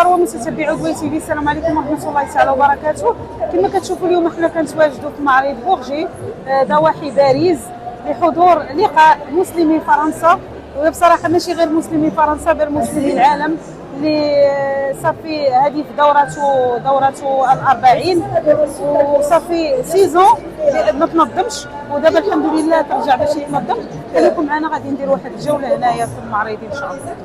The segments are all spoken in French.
ثروه من تتبع عضوي تي في. السلام عليكم ورحمه الله تعالى وبركاته. كما كتشوفوا اليوم حنا كنتواجدوا في معرض بورجي ضواحي باريس لحضور لقاء مسلمي فرنسا، وبصراحه ماشي غير مسلمي فرنسا بل مسلمي العالم اللي صافي هذه في دورته الأربعين وصافي سيزون ما تنظمش، ودابا الحمد لله ترجع باش يتنظم. خليكم معنا غادي نديروا واحد الجوله هنايا في المعرض ان شاء الله.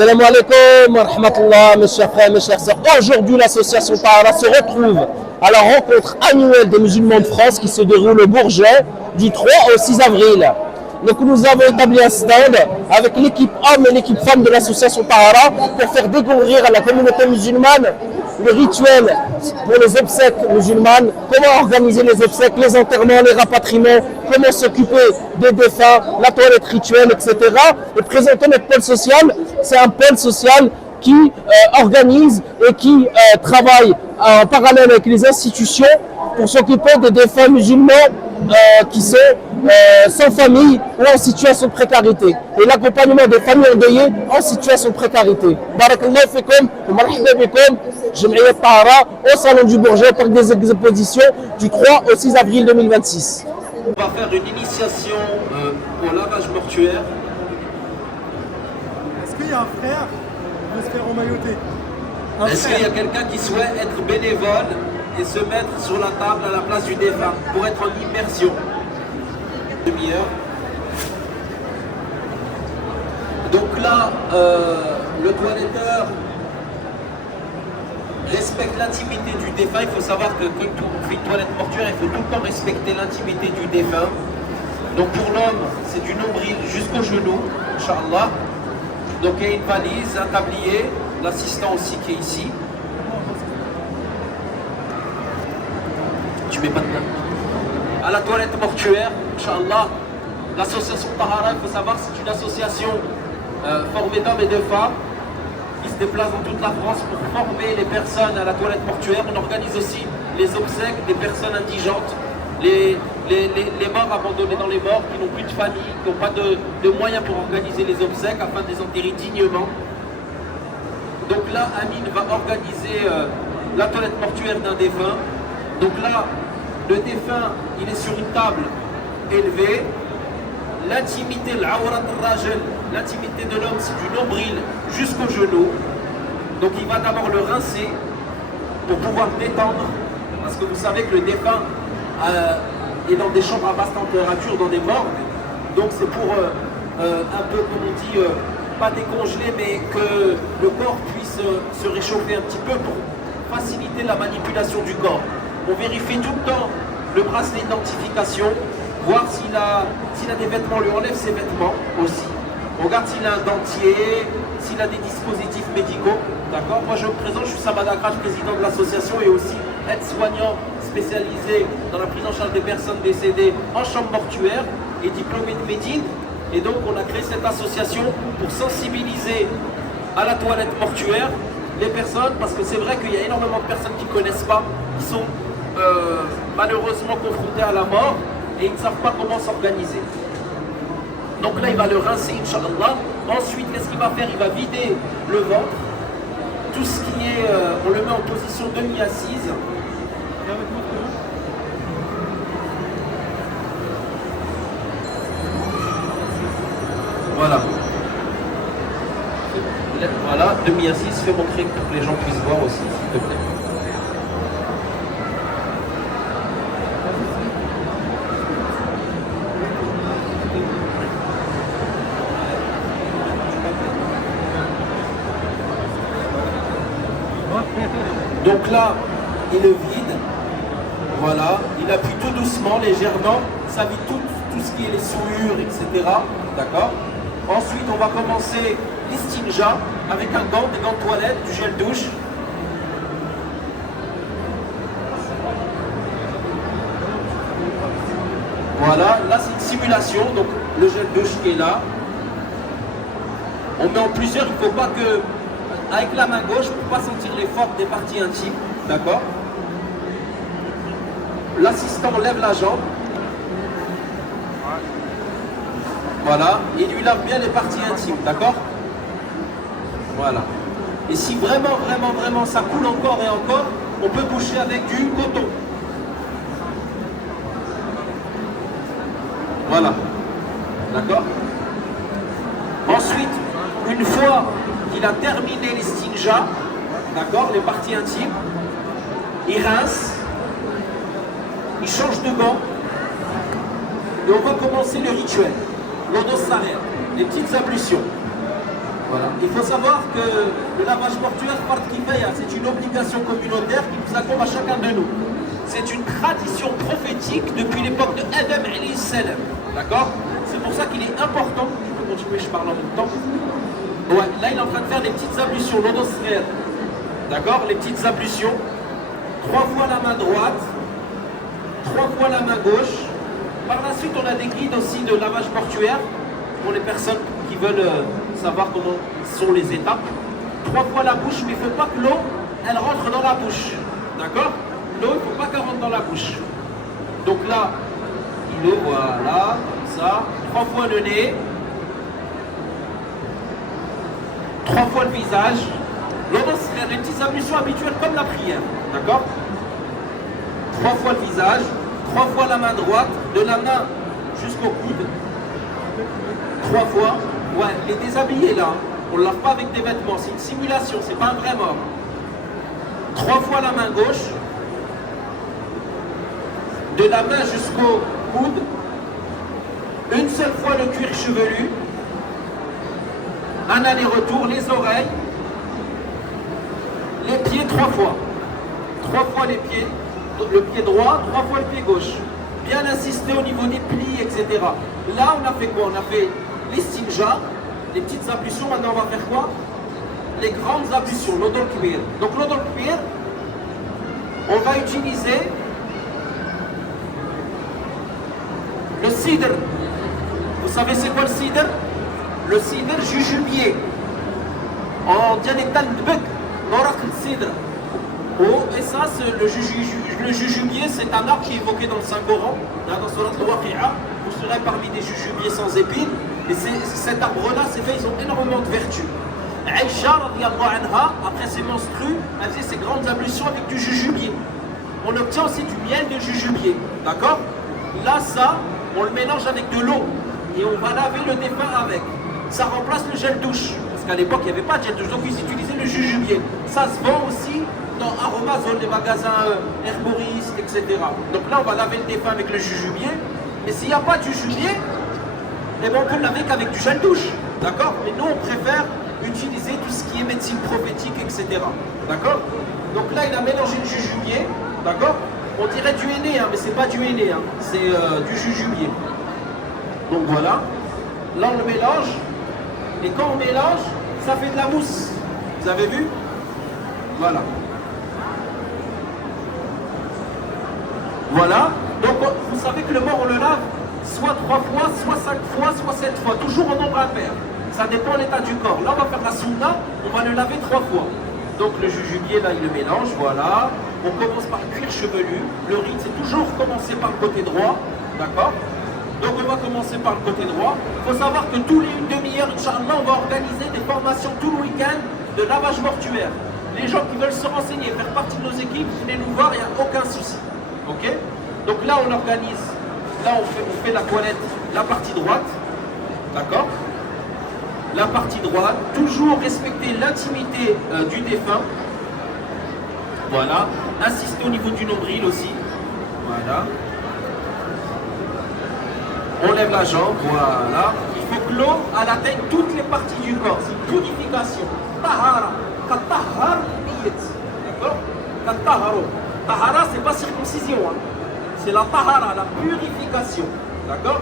Salam alaikum wa rahmatullah, mes chers frères, mes chers sœurs. Aujourd'hui, l'association Tahara se retrouve à la rencontre annuelle des musulmans de France qui se déroule au Bourget du 3 au 6 avril. Donc nous avons établi un stand avec l'équipe homme et l'équipe femme de l'association Tahara pour faire découvrir à la communauté musulmane le rituel pour les obsèques musulmanes, comment organiser les obsèques, les enterrements, les rapatriements, comment s'occuper des défunts, la toilette rituelle, etc. Et présenter notre pôle social. C'est un pôle social qui organise et qui travaille en parallèle avec les institutions pour s'occuper des défunts musulmans qui sont sans famille ou en situation de précarité, et l'accompagnement des familles endeuillées en situation de précarité. Barakallahu fikum wa marhaba bikum, Jam'iyat Tahara au Salon du Bourget, au Parc des Expositions du 3 au 6 avril 2026. On va faire une initiation au lavage mortuaire. Est-ce qu'il y a un frère qui veut se faire emmailloter? Est-ce qu'il y a quelqu'un qui souhaite être bénévole et se mettre sur la table à la place du défunt pour être en immersion? Demi-heure. Donc là, le toiletteur respecte l'intimité du défunt. Il faut savoir que quand on fait une toilette mortuaire, il faut tout le temps respecter l'intimité du défunt. Donc pour l'homme, c'est du nombril jusqu'au genou, Inch'Allah. Donc il y a une valise, un tablier, l'assistant aussi qui est ici. Tu mets pas de main. À la toilette mortuaire, Inch'Allah, l'association Tahara, il faut savoir, c'est une association formée d'hommes et de femmes qui se déplacent dans toute la France pour former les personnes à la toilette mortuaire. On organise aussi les obsèques des personnes indigentes, les morts abandonnés dans les morts, qui n'ont plus de famille, qui n'ont pas de moyens pour organiser les obsèques afin de les enterrer dignement. Donc là, Amine va organiser la toilette mortuaire d'un défunt. Donc là, le défunt, il est sur une table élevée. L'intimité, l'intimité de l'homme, c'est du nombril jusqu'au genou. Donc il va d'abord le rincer pour pouvoir détendre, parce que vous savez que le défunt est dans des chambres à basse température, dans des morgues. Donc c'est pour un peu, comme on dit, pas décongeler, mais que le corps puisse se réchauffer un petit peu pour faciliter la manipulation du corps. On vérifie tout le temps le bracelet d'identification, voir s'il a des vêtements, on lui enlève ses vêtements aussi. On regarde s'il a un dentier, s'il a des dispositifs médicaux. D'accord. Moi je me présente, je suis Samad Akraj, président de l'association et aussi aide-soignant spécialisé dans la prise en charge des personnes décédées en chambre mortuaire et diplômé de Médine. Et donc on a créé cette association pour sensibiliser à la toilette mortuaire les personnes, parce que c'est vrai qu'il y a énormément de personnes qui ne connaissent pas, qui sont malheureusement confrontées à la mort et ils ne savent pas comment s'organiser. Donc là il va le rincer, Inch'Allah. Ensuite, qu'est-ce qu'il va faire? Il va vider le ventre. Tout ce qui est, on le met en position demi-assise. Voilà. Voilà, demi-assise, fais montrer pour que les gens puissent voir aussi, s'il te plaît. Donc là, il le vide, voilà, il appuie tout doucement, légèrement, ça vide tout ce qui est les souillures, etc. D'accord. Ensuite, on va commencer l'istinja avec un gant, des gants de toilette, du gel douche. Voilà, là c'est une simulation, donc le gel douche qui est là. On met en plusieurs, il ne faut pas que, avec la main gauche, pour ne pas sentir les formes des parties intimes, d'accord? L'assistant lève la jambe. Voilà, et il lui lave bien les parties intimes, d'accord? Voilà. Et si vraiment, vraiment, vraiment ça coule encore et encore, on peut boucher avec du coton. Voilà. D'accord? Ensuite, une fois qu'il a terminé les stinjas, d'accord, les parties intimes, il rince, il change de gant, et on va commencer le rituel, l'odosarère, les petites ablutions. Voilà. Il faut savoir que le lavage mortuaire, c'est une obligation communautaire qui nous incombe à chacun de nous. C'est une tradition prophétique depuis l'époque de Adam alayhi salam. D'accord? C'est pour ça qu'il est important, je peux continuer, je parle en même temps. Ouais, là il est en train de faire des petites ablutions, l'odosphère. D'accord? Les petites ablutions. 3 fois la main droite, 3 fois la main gauche. Par la suite, on a des guides aussi de lavage mortuaire pour les personnes qui veulent savoir comment sont les étapes. 3 fois la bouche, mais il ne faut pas que l'eau, elle rentre dans la bouche. D'accord? L'eau, il ne faut pas qu'elle rentre dans la bouche. Donc là, il est, voilà, comme ça. 3 fois le nez. 3 fois le visage. C'est des petites ablutions habituelles comme la prière. D'accord? 3 fois le visage. 3 fois la main droite. De la main jusqu'au coude. 3 fois. Ouais, il est déshabillé là. On ne lave pas avec des vêtements. C'est une simulation, c'est pas un vrai mort. 3 fois la main gauche. De la main jusqu'au coude. Une seule fois le cuir chevelu. Un aller-retour, les oreilles. Les pieds 3 fois. 3 fois les pieds. Le pied droit, 3 fois le pied gauche. Bien insister au niveau des plis, etc. Là, on a fait quoi? On a fait les stinjas, les petites ablutions. Maintenant, on va faire quoi? Les grandes ablutions, l'odol cuir. Donc, l'odol cuir, on va utiliser le cidre. Vous savez c'est quoi le cidre? Le cidre jujubier. En dialectal de bec, l'orak le cidre. Oh, et ça, le jujubier, c'est un arbre qui est évoqué dans le Saint-Coran, dans Surat al-Waqi'a. Vous serez parmi des jujubiers sans épines. Et cet arbre-là, c'est fait, ils ont énormément de vertus. Aïcha, après ses menstrues, elle faisait ses grandes ablutions avec du jujubier. On obtient aussi du miel de jujubier. D'accord? Là, ça, on le mélange avec de l'eau. Et on va laver le défunt avec. Ça remplace le gel douche. Parce qu'à l'époque, il n'y avait pas de gel douche. Donc, ils utilisaient le jujubier. Ça se vend aussi dans Aromazone, les magasins herboristes, etc. Donc là, on va laver le défunt avec le jujubier. Mais s'il n'y a pas de jujubier, eh ben, on peut le laver qu'avec du gel douche. D'accord? Mais nous, on préfère utiliser tout ce qui est médecine prophétique, etc. D'accord? Donc là, il a mélangé le jujubier. D'accord? On dirait du henné, hein, mais c'est pas du henné. Hein. C'est du jujubier. Donc voilà. Là, on le mélange. Et quand on mélange, ça fait de la mousse. Vous avez vu? Voilà. Voilà. Donc, vous savez que le mort, on le lave soit 3 fois, soit 5 fois, soit 7 fois. Toujours en nombre impair. Ça dépend de l'état du corps. Là, on va faire la sunna. On va le laver 3 fois. Donc, le jujubier, là, il le mélange. Voilà. On commence par le cuir chevelu. Le rite, c'est toujours commencer par le côté droit. D'accord? Donc on va commencer par le côté droit. Il faut savoir que tous les 1 demi-heure, Inch'Allah, on va organiser des formations tout le week-end de lavage mortuaire. Les gens qui veulent se renseigner, faire partie de nos équipes, venez nous voir, il n'y a aucun souci. Ok? Donc là, on organise, là on fait la toilette, la partie droite. D'accord? La partie droite, toujours respecter l'intimité du défunt. Voilà. Insister au niveau du nombril aussi. Voilà. On lève la jambe, voilà. Il faut que l'eau, elle atteigne toutes les parties du corps. C'est une purification. Tahara. Katahar niyet. D'accord? Kataharo. Tahara, c'est pas circoncision. Hein. C'est la tahara, la purification. D'accord?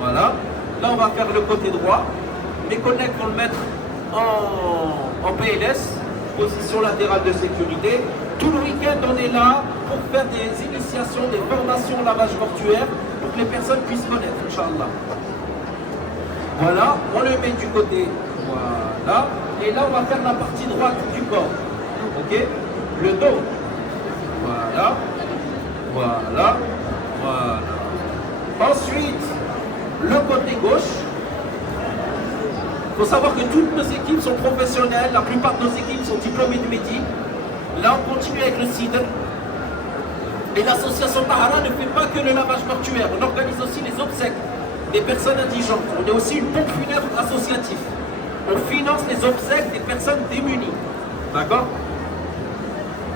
Voilà. Là, on va faire le côté droit. Mes collègues vont le mettre en PLS, position latérale de sécurité. Tout le week-end, on est là pour faire des initiations, des formations au lavage mortuaire pour que les personnes puissent connaître, Inch'Allah. Voilà, on le met du côté, voilà. Et là, on va faire la partie droite du corps. Ok? Le dos. Voilà. Voilà. Voilà. Ensuite, le côté gauche. Il faut savoir que toutes nos équipes sont professionnelles, la plupart de nos équipes sont diplômées du métier. Là, on continue avec le CID. Et l'association Tahara ne fait pas que le lavage mortuaire, on organise aussi les obsèques des personnes indigentes. On est aussi une pompe funèbre associative. On finance les obsèques des personnes démunies. D'accord?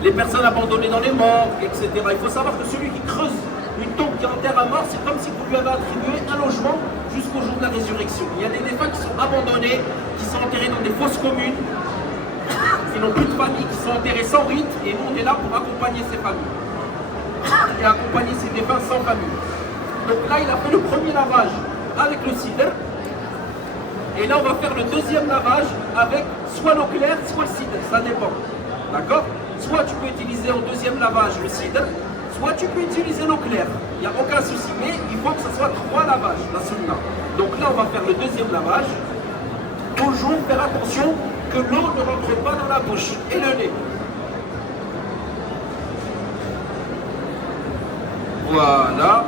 Les personnes abandonnées dans les morgues, etc. Il faut savoir que celui qui creuse une tombe qui enterre un mort, c'est comme si vous lui avez attribué un logement jusqu'au jour de la résurrection. Il y a des défunts qui sont abandonnés, qui sont enterrés dans des fosses communes, qui n'ont plus de famille, qui sont enterrés sans rite, et nous on est là pour accompagner ces familles. Et accompagner ces défunts sans famille. Donc là, il a fait le premier lavage avec le cidre. Et là, on va faire le deuxième lavage avec soit l'eau claire, soit le cidre. Ça dépend. D'accord? Soit tu peux utiliser au deuxième lavage le cidre, soit tu peux utiliser l'eau claire. Il n'y a aucun souci. Mais il faut que ce soit 3 lavages, la sunna. Donc là, on va faire le deuxième lavage. Toujours faire attention que l'eau ne rentre pas dans la bouche et le nez. Voilà.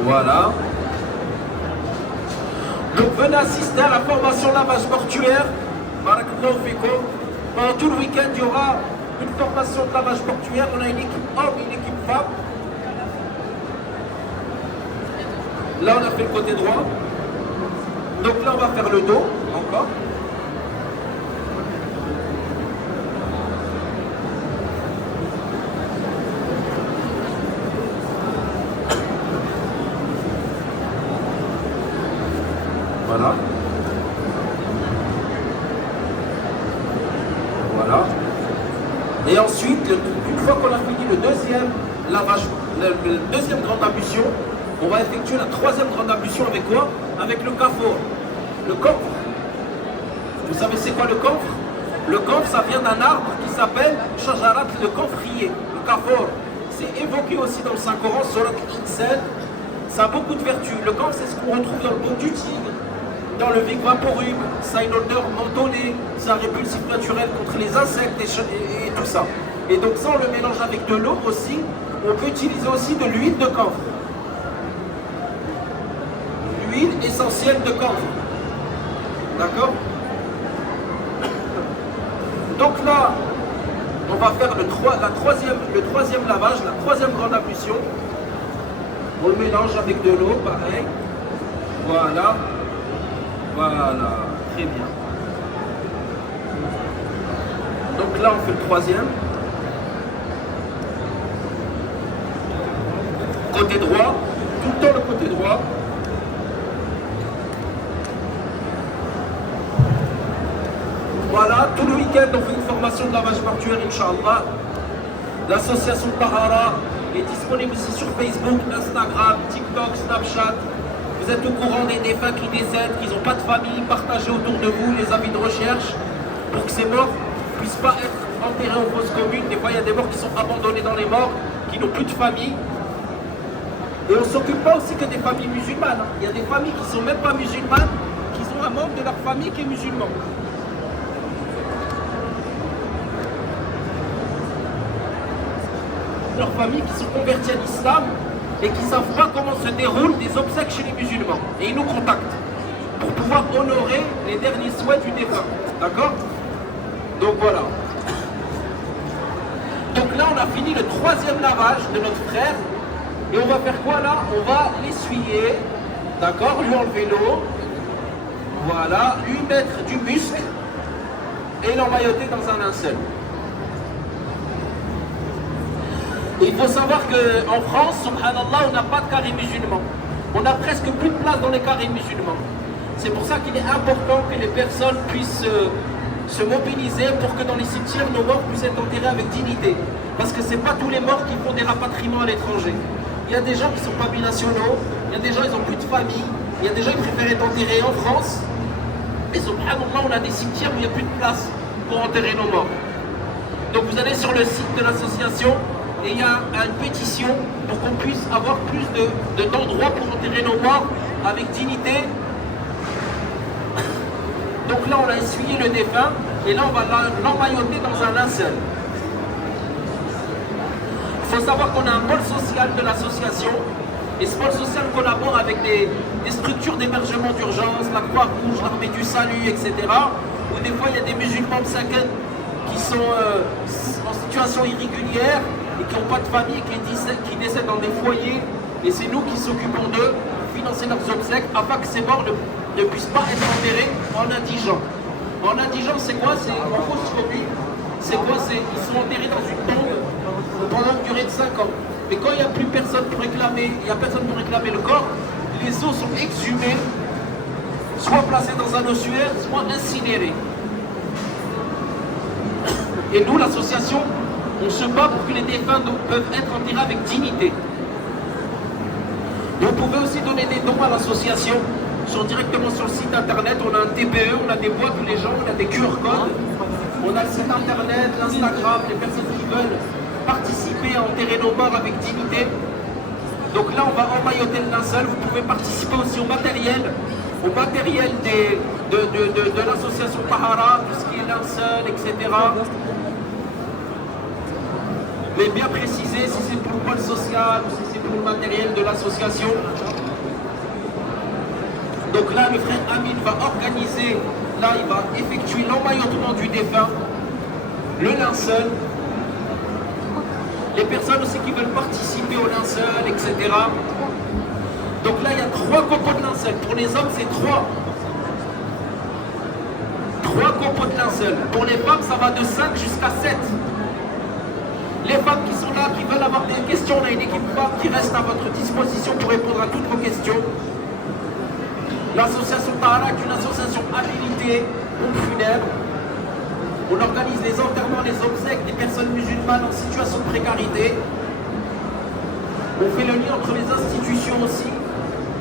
Voilà. Donc venez assister à la formation lavage mortuaire. Barakallahu fikoum. Pendant tout le week-end, il y aura une formation de lavage mortuaire. On a une équipe homme et une équipe femme. Là, on a fait le côté droit. Donc là, on va faire le dos encore. Voilà. Voilà. Et ensuite, une fois qu'on a fini le deuxième lavage, le deuxième grande ablution, on va effectuer la troisième grande ablution avec quoi? Avec le kafour. Le camphre. Vous savez c'est quoi le camphre? Le camphre, ça vient d'un arbre qui s'appelle shajarat le camphrier, le kafour. C'est évoqué aussi dans le Saint-Coran, Surat Al-Insan. Ça a beaucoup de vertus. Le camphre, c'est ce qu'on retrouve dans le dos du tigre, dans le vic vaporub. Ça a une odeur mentholée, c'est un répulsif naturel contre les insectes et tout ça. Et donc ça, on le mélange avec de l'eau aussi. On peut utiliser aussi de l'huile de camphre. L'huile essentielle de camphre. D'accord? Donc là, on va faire le troisième lavage, la troisième grande ablution. On le mélange avec de l'eau, pareil. Voilà. Voilà. Très bien. Donc là, on fait le troisième. Côté droit. Tout le temps le côté droit. Voilà, tout le week-end on fait une formation de lavage mortuaire, Inch'Allah. L'association Tahara est disponible ici sur Facebook, Instagram, TikTok, Snapchat. Vous êtes au courant des défunts qui décèdent, qui n'ont pas de famille, partagez autour de vous les avis de recherche pour que ces morts ne puissent pas être enterrés en fosse commune. Des fois, il y a des morts qui sont abandonnés dans les morts, qui n'ont plus de famille. Et on ne s'occupe pas aussi que des familles musulmanes. Il y a des familles qui ne sont même pas musulmanes, qui ont un membre de leur famille qui est musulman. Leurs familles qui sont converties à l'islam et qui ne savent pas comment se déroulent des obsèques chez les musulmans. Et ils nous contactent pour pouvoir honorer les derniers souhaits du défunt. D'accord? Donc voilà. Donc là, on a fini le troisième lavage de notre frère. Et on va faire quoi là? On va l'essuyer. D'accord? Lui enlever l'eau. Voilà. Lui mettre du muscle. Et l'emmailloter dans un linceul. Et il faut savoir qu'en France, subhanallah, on n'a pas de carré musulman. On n'a presque plus de place dans les carrés musulmans. C'est pour ça qu'il est important que les personnes puissent se mobiliser pour que dans les cimetières, nos morts puissent être enterrés avec dignité. Parce que ce n'est pas tous les morts qui font des rapatriements à l'étranger. Il y a des gens qui ne sont pas binationaux, il y a des gens qui n'ont plus de famille, il y a des gens qui préfèrent être enterrés en France. Et subhanallah, on a des cimetières où il n'y a plus de place. pour enterrer nos morts. Donc vous allez sur le site de l'association et il y a une pétition pour qu'on puisse avoir plus d'endroits pour enterrer nos morts avec dignité. Donc là, on a essuyé le défunt et là, on va l'emmailloter dans un linceul. Il faut savoir qu'on a un pôle social de l'association et ce pôle social collabore avec des structures d'hébergement d'urgence, la Croix-Rouge, l'Armée du Salut, etc. Où des fois, il y a des musulmans sakhen qui sont en situation irrégulière et qui n'ont pas de famille, qui décèdent dans des foyers. Et c'est nous qui s'occupons d'eux, financer leurs obsèques, afin que ces morts ne puissent pas être enterrés en indigent. En indigent, c'est quoi? C'est en fausse phobie. C'est quoi? Ils sont enterrés dans une tombe pendant une durée de 5 ans. Mais quand il n'y a plus personne pour réclamer, le corps, les os sont exhumés, soit placés dans un ossuaire, soit incinérés. Et nous, l'association, on se bat pour que les défunts peuvent être enterrés avec dignité. Vous pouvez aussi donner des dons à l'association. Directement sur le site internet, on a un TPE, on a des boîtes où les gens, on a des QR codes, on a le site internet, l'Instagram, les personnes qui veulent participer à enterrer nos morts avec dignité. Donc là, on va emmailloter le linceul. Vous pouvez participer aussi au matériel de l'association Tahara, tout ce qui est linceul, etc. Mais bien préciser si c'est pour le pôle social ou si c'est pour le matériel de l'association. Donc là, le frère Amin va organiser, là, il va effectuer l'emmaillotement du défunt, le linceul, les personnes aussi qui veulent participer au linceul, etc. Donc là, il y a 3 copeaux de linceul. Pour les hommes, c'est 3. 3 copeaux de linceul. Pour les femmes, ça va de 5 jusqu'à 7. Les femmes qui sont là, qui veulent avoir des questions, on a une équipe femme qui reste à votre disposition pour répondre à toutes vos questions. L'association Tahara est une association habilitée, pompe funèbre. On organise les enterrements, les obsèques des personnes musulmanes en situation de précarité. On fait le lien entre les institutions aussi,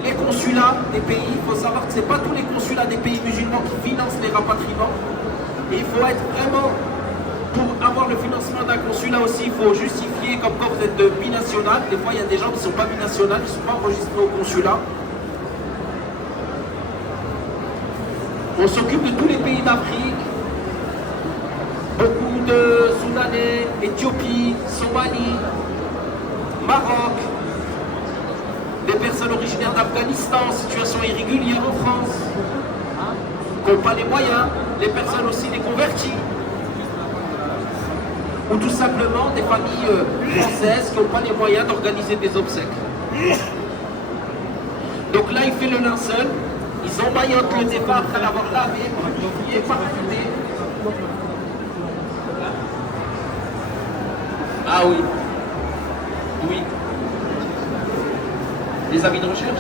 les consulats des pays. Il faut savoir que ce n'est pas tous les consulats des pays musulmans qui financent les rapatriements. Et il faut être vraiment, pour avoir le financement d'un consulat aussi, il faut justifier comme quand vous êtes binational. Des fois, il y a des gens qui ne sont pas binationaux, qui ne sont pas enregistrés au consulat. On s'occupe de tous les pays d'Afrique, beaucoup de Soudanais, Éthiopie, Somalie, Maroc, des personnes originaires d'Afghanistan en situation irrégulière en France, qui n'ont pas les moyens, les personnes aussi des convertis, ou tout simplement des familles françaises qui n'ont pas les moyens d'organiser des obsèques. Donc là, il fait le linceul. Ils emmaillotent le départ après l'avoir lavé, modifié, parfumé. Ah oui. Oui. Les avis de recherche?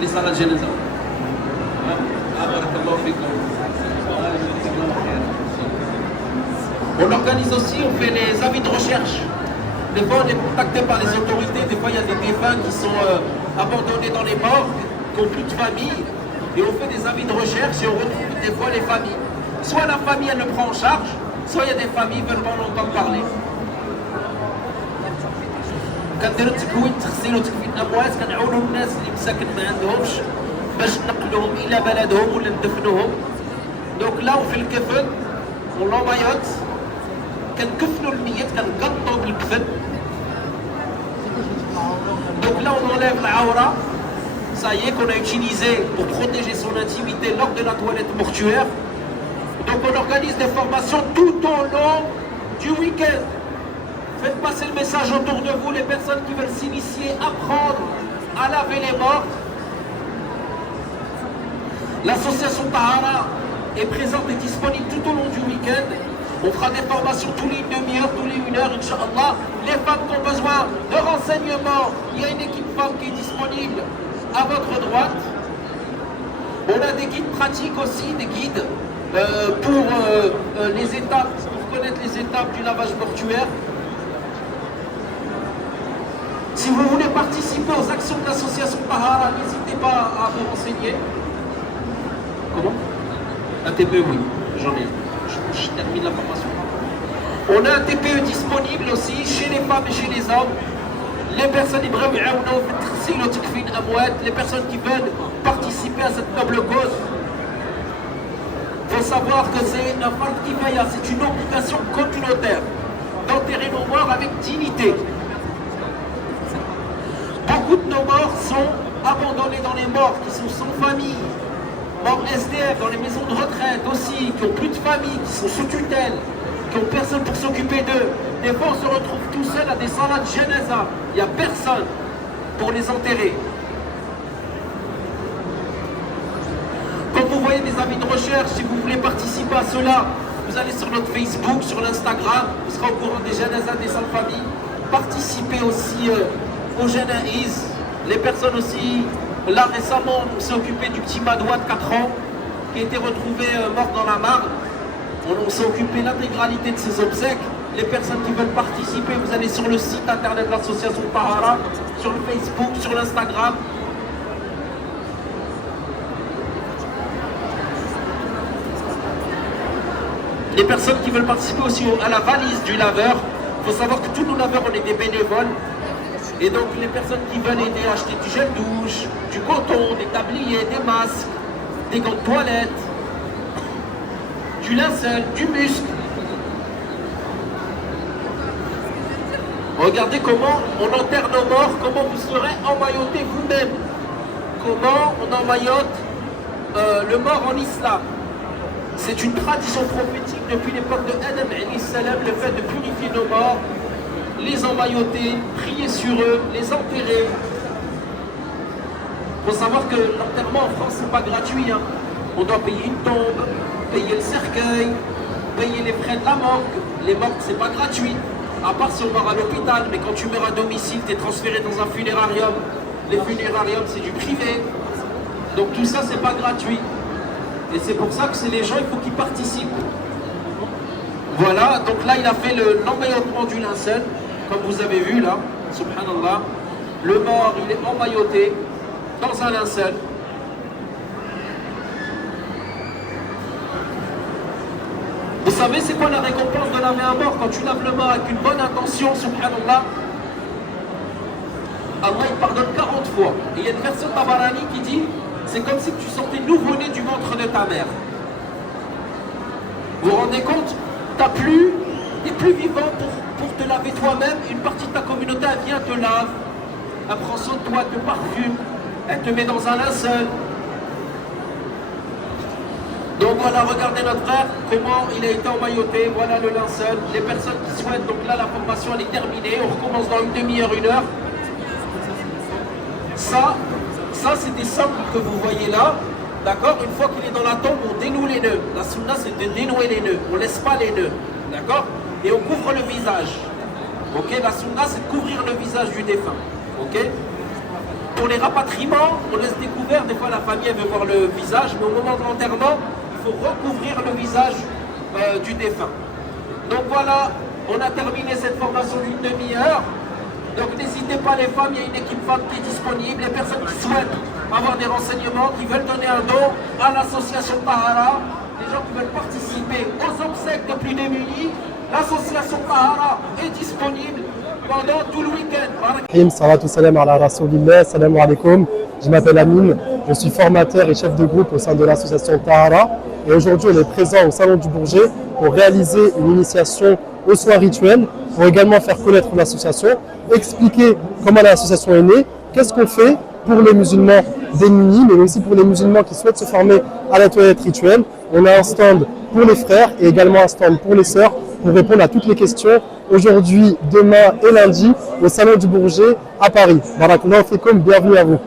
Les salades génézales. On organise aussi, on fait les avis de recherche. Des fois, on est contacté par les autorités. Des fois, il y a des défunts qui sont abandonnés dans les morgues, qui n'ont plus de famille, et on fait des avis de recherche et on retrouve des fois les familles. Soit la famille elle le prend en charge, soit il y a des familles qui veulent pas l'entendre parler. كنديروا تكوين تغسيل وتكفين الاموات كنعاونوا الناس اللي مساكن ما عندهمش باش نقلوهم الى بلدهم ولا ندفنوهم. دونك لا وفي الكفن واللومايوت كنكفنوا الميت كنقطوا بالكفن. Donc là on enlève العورة. Ça y est, qu'on a utilisé pour protéger son intimité lors de la toilette mortuaire. Donc on organise des formations tout au long du week-end. Faites passer le message autour de vous, les personnes qui veulent s'initier, apprendre à laver les morts. L'association Tahara est présente et disponible tout au long du week-end. On fera des formations tous les demi-heures, tous les 1 heure, Inch'Allah. Les femmes qui ont besoin de renseignements, il y a une équipe femme qui est disponible à votre droite. On a des guides pratiques aussi, des guides pour les étapes, pour connaître les étapes du lavage mortuaire. Si vous voulez participer aux actions de l'association Tahara, n'hésitez pas à vous renseigner. Comment? Un TPE, oui, j'en ai. je termine la formation. On a un TPE disponible aussi chez les femmes et chez les hommes. Les personnes les personnes qui veulent participer à cette noble cause. Il faut savoir que c'est un fard kifaya, c'est une obligation communautaire d'enterrer nos morts avec dignité. Beaucoup de nos morts sont abandonnés dans les morts, qui sont sans famille, morts SDF, dans les maisons de retraite aussi, qui n'ont plus de famille, qui sont sous tutelle, qui n'ont personne pour s'occuper d'eux. Des fois, on se retrouve tout seul à des salades Genesa. Il n'y a personne pour les enterrer. Quand vous voyez des avis de recherche, si vous voulez participer à cela, vous allez sur notre Facebook, sur l'Instagram, vous serez au courant des Genesa, des sans famille. Participez aussi aux Genaïs. Les personnes aussi, là récemment, on s'est occupé du petit Madoua de 4 ans qui a été retrouvé mort dans la Marne. On s'est occupé de l'intégralité de ses obsèques. Les personnes qui veulent participer, vous allez sur le site internet de l'association Tahara, sur le Facebook, sur l'Instagram. Les personnes qui veulent participer aussi à la valise du laveur, il faut savoir que tous nos laveurs, on est des bénévoles. Et donc les personnes qui veulent aider à acheter du gel douche, du coton, des tabliers, des masques, des gants de toilette, du linceul, du muscle. Regardez comment on enterre nos morts, comment vous serez emmaillotés vous-même. Comment on emmaillote le mort en islam. C'est une tradition prophétique depuis l'époque de Adam alayhi salam, le fait de purifier nos morts, les emmailloter, prier sur eux, les enterrer. Il faut savoir que l'enterrement en France, c'est pas gratuit. Hein. On doit payer une tombe, payer le cercueil, payer les frais de la morgue. Les morgues, c'est pas gratuit. À part si on meurt à l'hôpital, mais quand tu meurs à domicile, tu es transféré dans un funérarium. Les funérariums, c'est du privé. Donc tout ça, c'est pas gratuit. Et c'est pour ça que c'est les gens, il faut qu'ils participent. Voilà, donc là, il a fait l'emmaillotement du linceul, comme vous avez vu là, subhanallah. Le mort, il est emmailloté dans un linceul. Vous savez, c'est quoi la récompense de laver un mort quand tu laves le mort avec une bonne intention, subhanallah? Allah, il pardonne 40 fois. Et il y a une version de Tabarani qui dit, c'est comme si tu sortais nouveau-né du ventre de ta mère. Vous vous rendez compte? Tu n'es plus vivant pour te laver toi-même. Une partie de ta communauté, elle vient, te lave, elle prend soin de toi, te parfume, elle te met dans un linceul. Donc voilà, regardez notre frère, comment il a été emmailloté, voilà le linceul. Les personnes qui souhaitent, donc là la formation elle est terminée, on recommence dans une demi-heure, 1 heure. Ça c'est des sangles que vous voyez là, d'accord? Une fois qu'il est dans la tombe, on dénoue les nœuds. La sunna c'est de dénouer les nœuds, on ne laisse pas les nœuds, d'accord? Et on couvre le visage, ok? La sunna c'est de couvrir le visage du défunt, ok? Pour les rapatriements, on laisse découvert, des fois la famille elle veut voir le visage, mais au moment de l'enterrement, il faut recouvrir le visage du défunt. Donc voilà, on a terminé cette formation d'une demi-heure. Donc n'hésitez pas les femmes, il y a une équipe femme qui est disponible. Les personnes qui souhaitent avoir des renseignements, qui veulent donner un don à l'association Tahara, les gens qui veulent participer aux obsèques des plus démunis, l'association Tahara est disponible pendant tout le week-end. Salatu salam ala rasoulillah, salam alaikum. Je m'appelle Amine, je suis formateur et chef de groupe au sein de l'association Tahara. Et aujourd'hui, on est présent au Salon du Bourget pour réaliser une initiation aux soins rituels, pour également faire connaître l'association, expliquer comment l'association est née, qu'est-ce qu'on fait pour les musulmans démunis, mais aussi pour les musulmans qui souhaitent se former à la toilette rituelle. On a un stand pour les frères et également un stand pour les sœurs pour répondre à toutes les questions aujourd'hui, demain et lundi au Salon du Bourget à Paris. Barakallahu fikoum, bienvenue à vous.